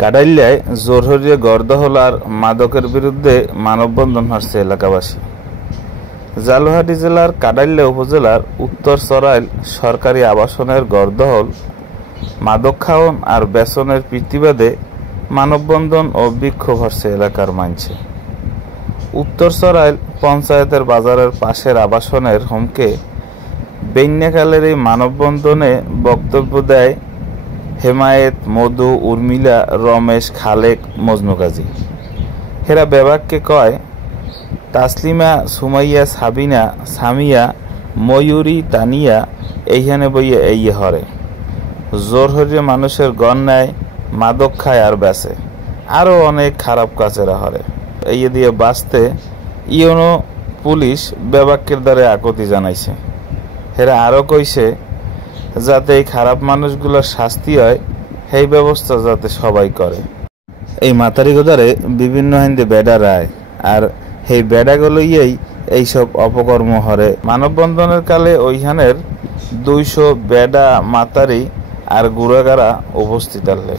কাডাইল্যায় জোরহরিয়ে গর্দহল আর মাদকের বিরুদ্ধে মানববন্ধন হারছে এলাকাবাসী। জালুহাটি জেলার কাডাইল্যা উপজেলার উত্তর সরাইল সরকারি আবাসনের গর্দহল মাদক খাওয়ন আর বেচনের প্রতিবাদে মানববন্ধন ও বিক্ষোভ হারছে এলাকার মানছে। উত্তর সরাইল পঞ্চায়েতের বাজারের পাশের আবাসনের হোমকে বেন্যাকালের এই মানববন্ধনে বক্তব্য দেয় হেমায়েত, মধু, উর্মিলা, রমেশ, খালেক, মজনু গাজী। হেরা বেবাককে কয় তাসলিমা, সুমাইয়া, সাবিনা, সামিয়া, ময়ূরী, তানিয়া এইখানে বইয়ে এই হরে জোর হরিয়ে মানুষের গণ নেয়, মাদক খায় আর বেচে, আরও অনেক খারাপ কাজেরা হরে। এই দিয়ে বাঁচতে ইউনো পুলিশ বেবাক্যের দ্বারে আকতি জানাইছে। হেরা আরও কইছে যাতে এই খারাপ মানুষগুলোর শাস্তি হয় সেই ব্যবস্থা যাতে সবাই করে। এই মাতারি গোদারে বিভিন্ন হিন্দে বেডা রায় আর সেই বেডাগুলোই এইসব অপকর্ম হরে। মানববন্ধনের কালে ওইখানের 200 বেডা, মাতারি আর গুড়াগারা উপস্থিত আনলে।